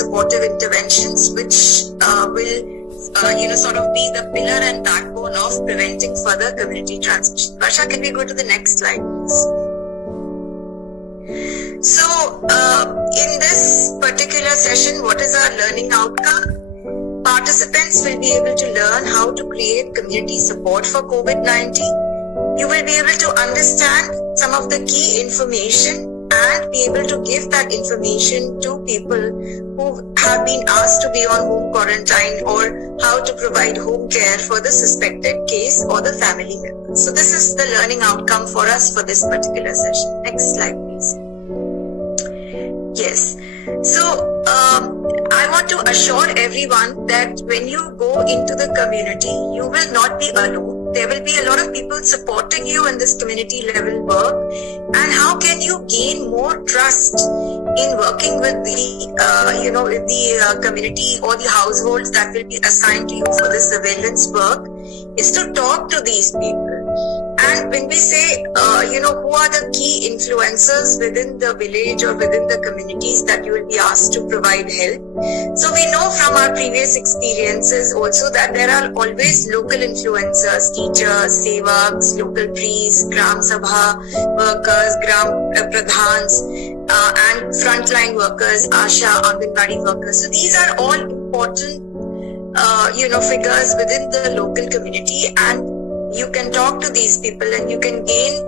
supportive interventions which will sort of be the pillar and backbone of preventing further community transmission. Varsha, can we go to the next slide, please? So, in this particular session, what is our learning outcome? Participants will be able to learn how to create community support for COVID-19. You will be able to understand some of the key information and be able to give that information to people who have been asked to be on home quarantine, or how to provide home care for the suspected case or the family members. So this is the learning outcome for us for this particular session. Next slide, please. Yes. So I want to assure everyone that when you go into the community, you will not be alone. There will be a lot of people supporting you in this community level work. And how can you gain more trust in working with the community or the households that will be assigned to you for the surveillance work, is to talk to these people. And when we say, who are the key influencers within the village or within the communities that you will be asked to provide help. So we know from our previous experiences also that there are always local influencers, teachers, sevaks, local priests, Gram Sabha workers, Gram Pradhans, and frontline workers, Asha, Anganwadi workers. So these are all important, figures within the local community, and you can talk to these people and you can gain,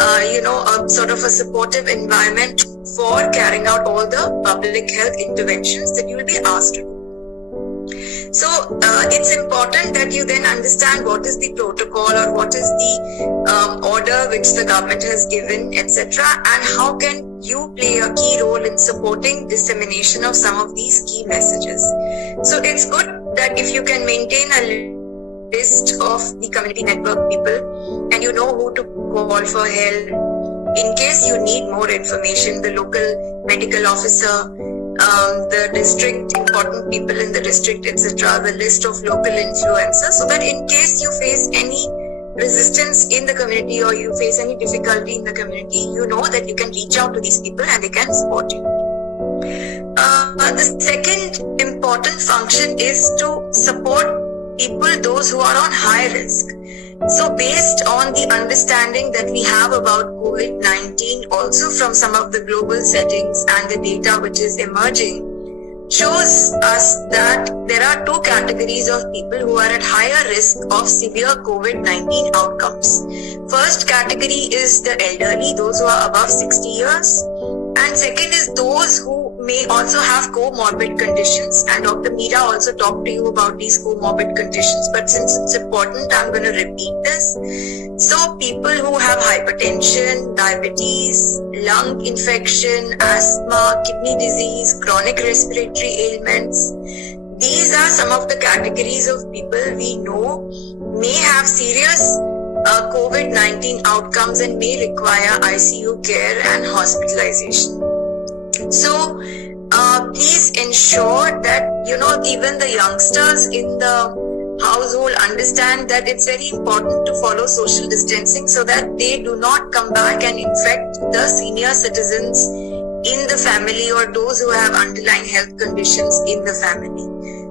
a sort of a supportive environment for carrying out all the public health interventions that you will be asked to do. So it's important that you then understand what is the protocol or what is the order which the government has given, etc., and how can you play a key role in supporting dissemination of some of these key messages. So it's good that if you can maintain a list of the community network people and you know who to call for help in case you need more information, the local medical officer, the district, important people in the district, etc., the list of local influencers, so that in case you face any resistance in the community or you face any difficulty in the community, you know that you can reach out to these people and they can support you. The second important function is to support people, those who are on high risk. So based on the understanding that we have about COVID-19, also from some of the global settings and the data which is emerging, shows us that there are two categories of people who are at higher risk of severe COVID-19 outcomes. First category is the elderly, those who are above 60 years. And second is those who may also have comorbid conditions, and Dr. Meera also talked to you about these comorbid conditions, but since it's important, I'm going to repeat this. So people who have hypertension, diabetes, lung infection, asthma, kidney disease, chronic respiratory ailments, these are some of the categories of people we know may have serious COVID-19 outcomes and may require ICU care and hospitalization. So please ensure that, even the youngsters in the household understand that it's very important to follow social distancing so that they do not come back and infect the senior citizens in the family or those who have underlying health conditions in the family.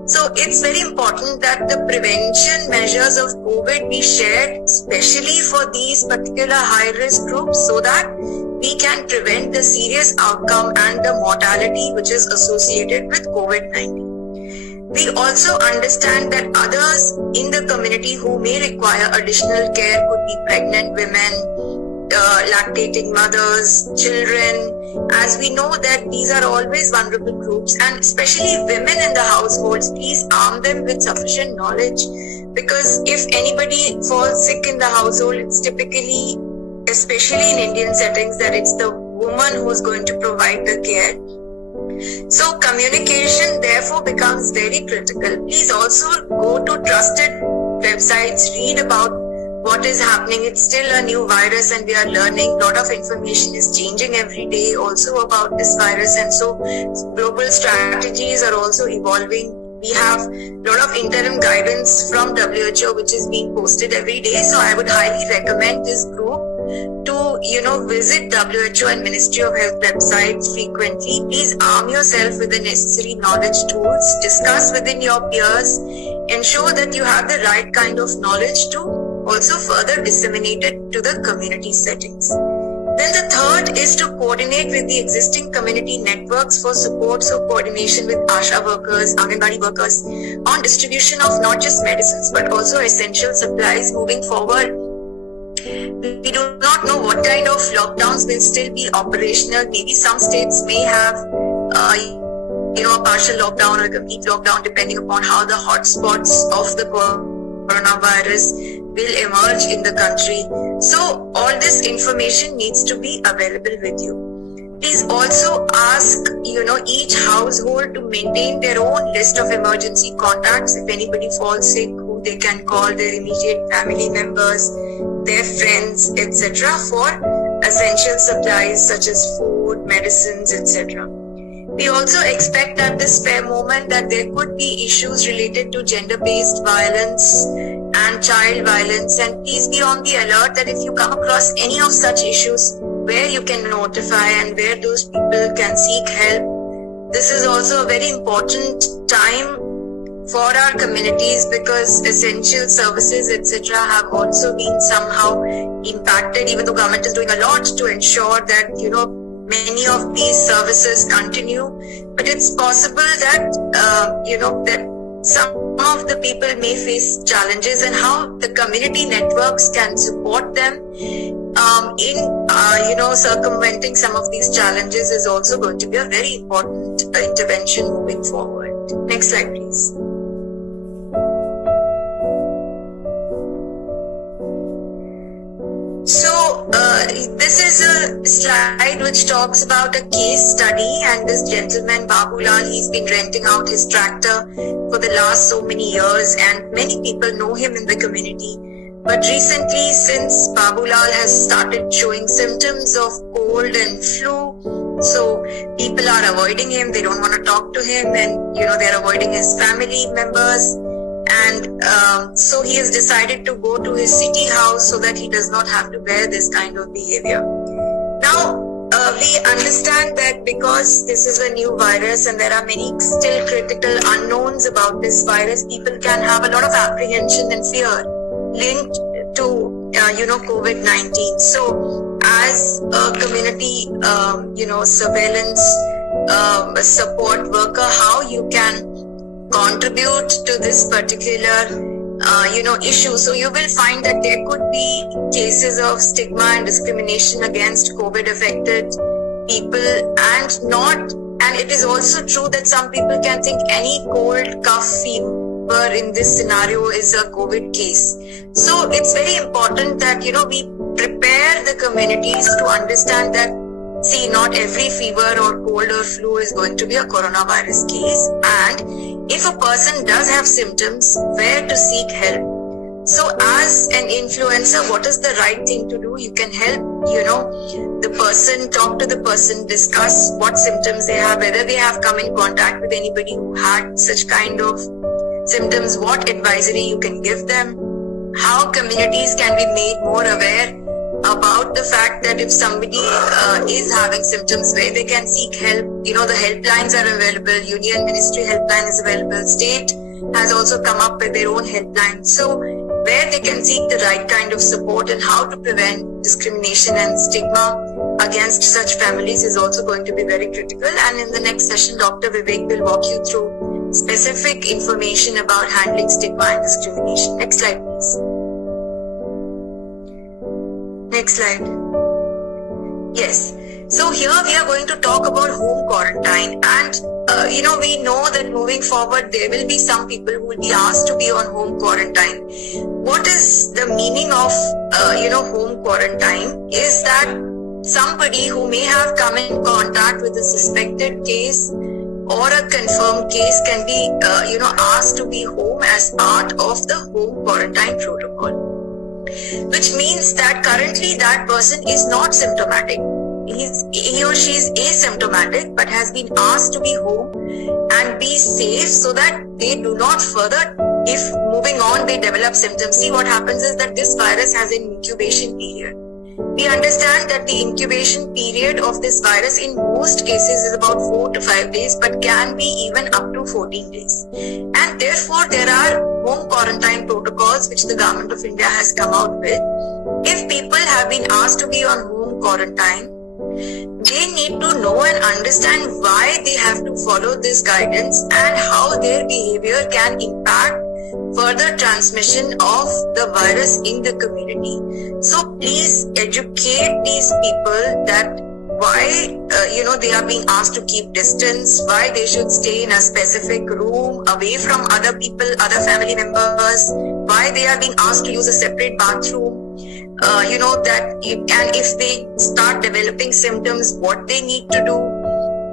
So it's very important that the prevention measures of COVID be shared, especially for these particular high-risk groups, so that we can prevent the serious outcome and the mortality which is associated with COVID-19. We also understand that others in the community who may require additional care could be pregnant women, lactating mothers, children, as we know that these are always vulnerable groups, and especially women in the households, please arm them with sufficient knowledge, because if anybody falls sick in the household, it's typically, especially in Indian settings, that it's the woman who is going to provide the care. So communication therefore becomes very critical. Please also go to trusted websites, read about what is happening. It's still a new virus and we are learning. A lot of information is changing every day also about this virus, and so global strategies are also evolving. We have a lot of interim guidance from WHO which is being posted every day. So I would highly recommend this group to visit WHO and Ministry of Health websites frequently. Please arm yourself with the necessary knowledge tools. Discuss within your peers. Ensure that you have the right kind of knowledge to also further disseminate it to the community settings. Then the third is to coordinate with the existing community networks for support, so coordination with ASHA workers, Anganwadi workers on distribution of not just medicines but also essential supplies moving forward. We do not know what kind of lockdowns will still be operational. Maybe some states may have a partial lockdown or a complete lockdown depending upon how the hotspots of the coronavirus will emerge in the country. So all this information needs to be available with you. Please also ask, each household to maintain their own list of emergency contacts. If anybody falls sick, who they can call, their immediate family members, their friends, etc. for essential supplies such as food, medicines, etc. We also expect at this fair moment that there could be issues related to gender-based violence and child violence, and please be on the alert that if you come across any of such issues, where you can notify and where those people can seek help. This is also a very important time for our communities because essential services, etc. have also been somehow impacted, even though government is doing a lot to ensure that, many of these services continue. But it's possible that, that some of the people may face challenges, and how the community networks can support them in circumventing some of these challenges is also going to be a very important intervention moving forward. Next slide, please. So this is a slide which talks about a case study, and this gentleman Babulal, he's been renting out his tractor for the last so many years, and many people know him in the community. But recently, since Babulal has started showing symptoms of cold and flu, so people are avoiding him, they don't want to talk to him, and they're avoiding his family members. And so he has decided to go to his city house so that he does not have to bear this kind of behavior. Now, we understand that because this is a new virus and there are many still critical unknowns about this virus, people can have a lot of apprehension and fear linked to, COVID-19. So as a community, surveillance support worker, how you can contribute to this particular issue. So you will find that there could be cases of stigma and discrimination against COVID affected people, and it is also true that some people can think any cold, cough, fever in this scenario is a COVID case. So it's very important that we prepare the communities to understand that not every fever or cold or flu is going to be a coronavirus case, and if a person does have symptoms, where to seek help. So as an influencer, what is the right thing to do? You can help, the person, talk to the person, discuss what symptoms they have, whether they have come in contact with anybody who had such kind of symptoms, what advisory you can give them, how communities can be made more aware about the fact that if somebody is having symptoms, where they can seek help. The helplines are available, Union Ministry helpline is available, state has also come up with their own helpline. So where they can seek the right kind of support and how to prevent discrimination and stigma against such families is also going to be very critical. And in the next session, Dr. Vivek will walk you through specific information about handling stigma and discrimination. Next slide, please. Next slide. Yes. So here we are going to talk about home quarantine, and we know that moving forward there will be some people who will be asked to be on home quarantine. What is the meaning of home quarantine? Is that somebody who may have come in contact with a suspected case or a confirmed case can be asked to be home as part of the home quarantine protocol, which means that currently that person is not symptomatic. He or she is asymptomatic but has been asked to be home and be safe so that they do not further, if moving on they develop symptoms. See, what happens is that this virus has an incubation period. We understand that the incubation period of this virus in most cases is about 4 to 5 days, but can be even up to 14 days. And therefore, there are home quarantine protocols which the government of India has come out with. If people have been asked to be on home quarantine, they need to know and understand why they have to follow this guidance and how their behavior can impact further transmission of the virus in the community. So please educate these people that why they are being asked to keep distance, why they should stay in a specific room away from other people, other family members, why they are being asked to use a separate bathroom. And if they start developing symptoms, what they need to do.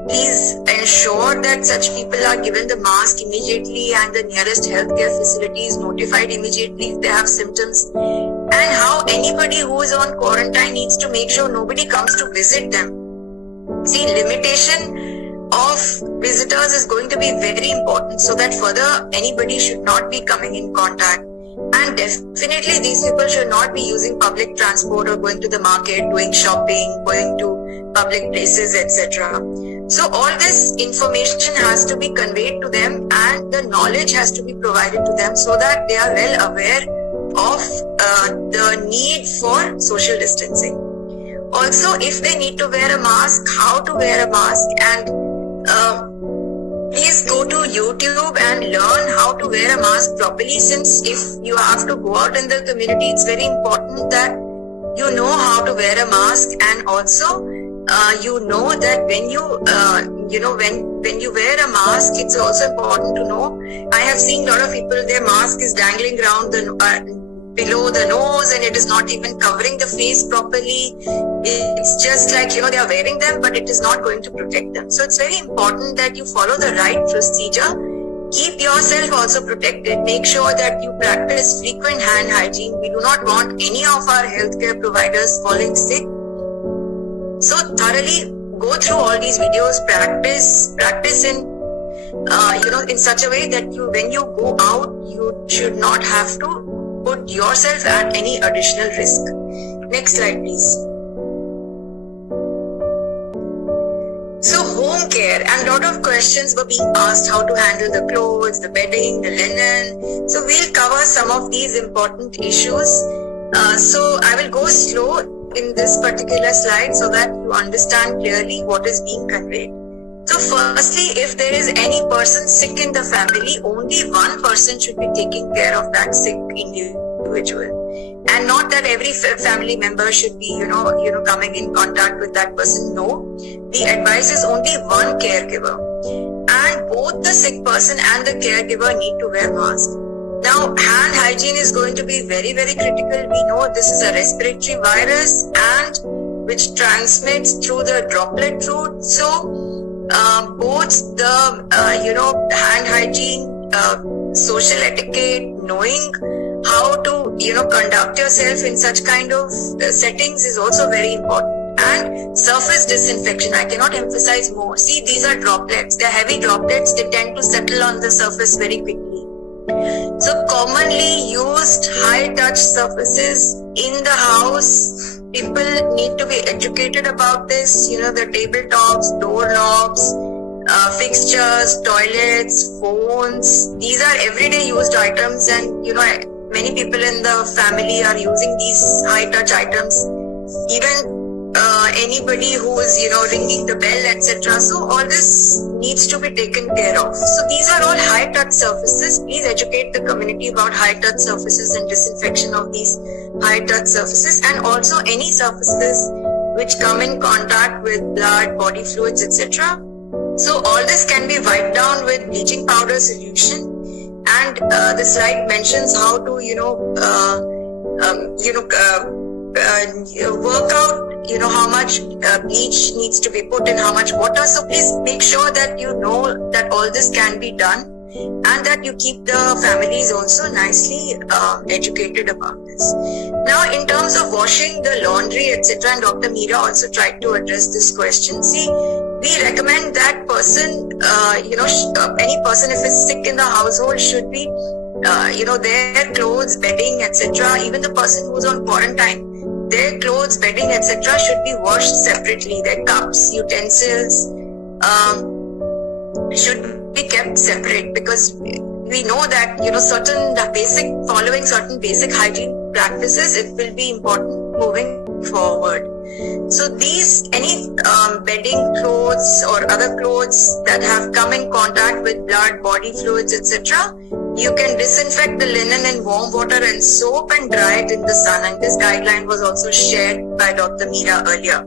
Please ensure that such people are given the mask immediately and the nearest healthcare facility is notified immediately if they have symptoms. And how anybody who is on quarantine needs to make sure nobody comes to visit them. See, limitation of visitors is going to be very important so that further anybody should not be coming in contact. And definitely these people should not be using public transport or going to the market, doing shopping, going to public places, etc. So all this information has to be conveyed to them and the knowledge has to be provided to them so that they are well aware of the need for social distancing. Also, if they need to wear a mask, how to wear a mask, and please go to YouTube and learn how to wear a mask properly, since if you have to go out in the community, it's very important that you know how to wear a mask, and also that when you wear a mask, it's also important to know. I have seen a lot of people, their mask is dangling around below the nose and it is not even covering the face properly. It's just like, they are wearing them, but it is not going to protect them. So it's very important that you follow the right procedure. Keep yourself also protected. Make sure that you practice frequent hand hygiene. We do not want any of our healthcare providers falling sick. So thoroughly go through all these videos, practice in such a way that when you go out, you should not have to put yourself at any additional risk. Next slide, please. So home care, and a lot of questions were being asked, how to handle the clothes, the bedding, the linen. So we'll cover some of these important issues. So I will go slow in this particular slide so that you understand clearly what is being conveyed. So firstly, if there is any person sick in the family, only one person should be taking care of that sick individual. And not that every family member should be, coming in contact with that person. No, the advice is only one caregiver. And both the sick person and the caregiver need to wear masks. Now, hand hygiene is going to be very, very critical. We know this is a respiratory virus and which transmits through the droplet route. So, both the, hand hygiene, social etiquette, knowing how to, conduct yourself in such kind of settings is also very important. And surface disinfection, I cannot emphasize more. See, these are droplets. They're heavy droplets. They tend to settle on the surface very quickly. So commonly used high-touch surfaces in the house, people need to be educated about this. The tabletops, doorknobs, fixtures, toilets, phones. These are everyday used items, and many people in the family are using these high-touch items. Even anybody who is ringing the bell, etc. So all this needs to be taken care of. So these are all high touch surfaces. Please educate the community about high touch surfaces and disinfection of these high touch surfaces, and also any surfaces which come in contact with blood, body fluids, etc. So all this can be wiped down with bleaching powder solution, and the slide mentions how to work out how much bleach needs to be put in how much water. So please make sure that you know that all this can be done, and that you keep the families also nicely educated about this. Now, in terms of washing the laundry, etc., and Dr. Meera also tried to address this question. See, we recommend that person, any person if is sick in the household should be, their clothes, bedding, etc., even the person who's on quarantine, their clothes, bedding, etc. should be washed separately. Their cups, utensils should be kept separate, because we know that following certain basic hygiene practices, it will be important moving forward. So any bedding clothes or other clothes that have come in contact with blood, body fluids, etc., you can disinfect the linen in warm water and soap and dry it in the sun. And this guideline was also shared by Dr. Meera earlier.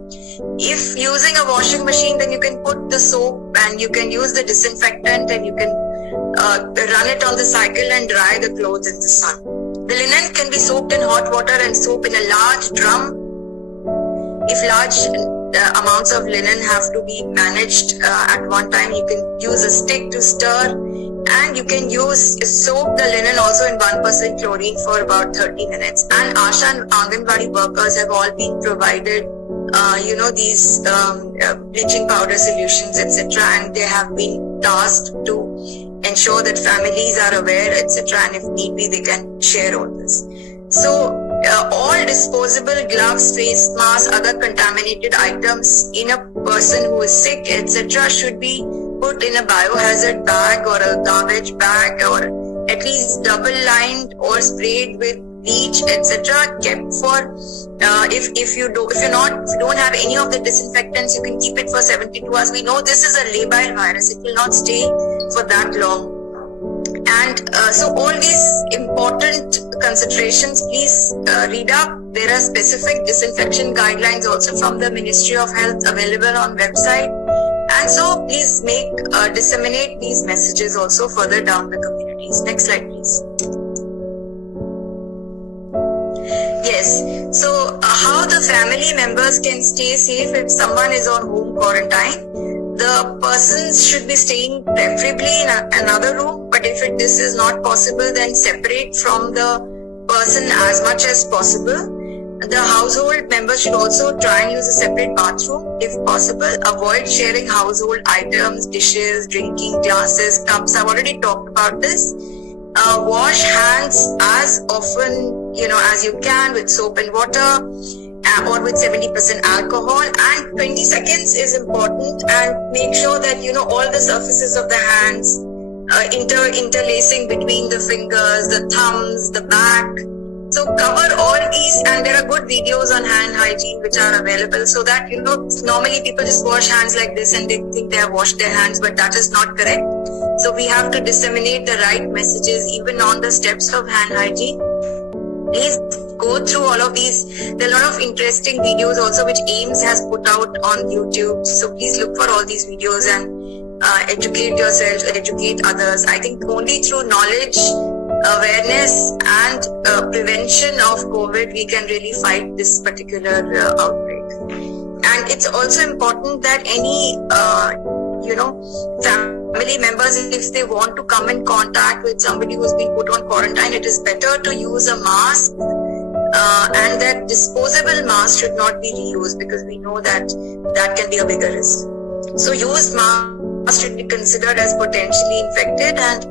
If using a washing machine, then you can put the soap and you can use the disinfectant and you can run it on the cycle and dry the clothes in the sun. The linen can be soaked in hot water and soap in a large drum. If large amounts of linen have to be managed at one time, you can use a stick to stir, and you can soak the linen also in 1% chlorine for about 30 minutes. And Asha and Anganwadi workers have all been provided these bleaching powder solutions, etc., and they have been tasked to ensure that families are aware, etc., and if need be, they can share all this. So all disposable gloves, face masks, other contaminated items in a person who is sick, etc., should be put in a biohazard bag or a garbage bag, or at least double lined or sprayed with bleach, etc., kept for if you don't have any of the disinfectants, you can keep it for 72 hours. We know this is a labile virus, it will not stay for that long. And so all these important considerations, please read up. There are specific disinfection guidelines also from the Ministry of Health available on website. And so please disseminate these messages also further down the communities. Next slide, please. Yes, so how the family members can stay safe if someone is on home quarantine. The persons should be staying preferably in another room, but if this is not possible, then separate from the person as much as possible. The household members should also try and use a separate bathroom if possible. Avoid sharing household items, dishes, drinking glasses, cups. I've already talked about this. Wash hands as often as you can with soap and water, or with 70% alcohol, and 20 seconds is important, and make sure that all the surfaces of the hands interlacing between the fingers, the thumbs, the back. So cover all these, and there are good videos on hand hygiene which are available, so that normally people just wash hands like this and they think they have washed their hands, but that is not correct. So we have to disseminate the right messages even on the steps of hand hygiene. Please go through all of these. There are a lot of interesting videos also which AIMS has put out on YouTube. So please look for all these videos and educate yourself, educate others. I think only through knowledge, awareness and prevention of COVID, we can really fight this particular outbreak. And it's also important that any, family members, if they want to come in contact with somebody who's been put on quarantine, it is better to use a mask, and that disposable mask should not be reused, because we know that can be a bigger risk. So used masks should be considered as potentially infected, and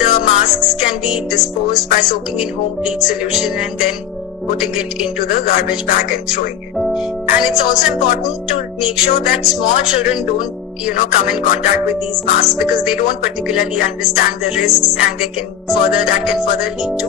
the masks can be disposed by soaking in home bleach solution and then putting it into the garbage bag and throwing it. And it's also important to make sure that small children don't come in contact with these masks, because they don't particularly understand the risks, and that can further lead to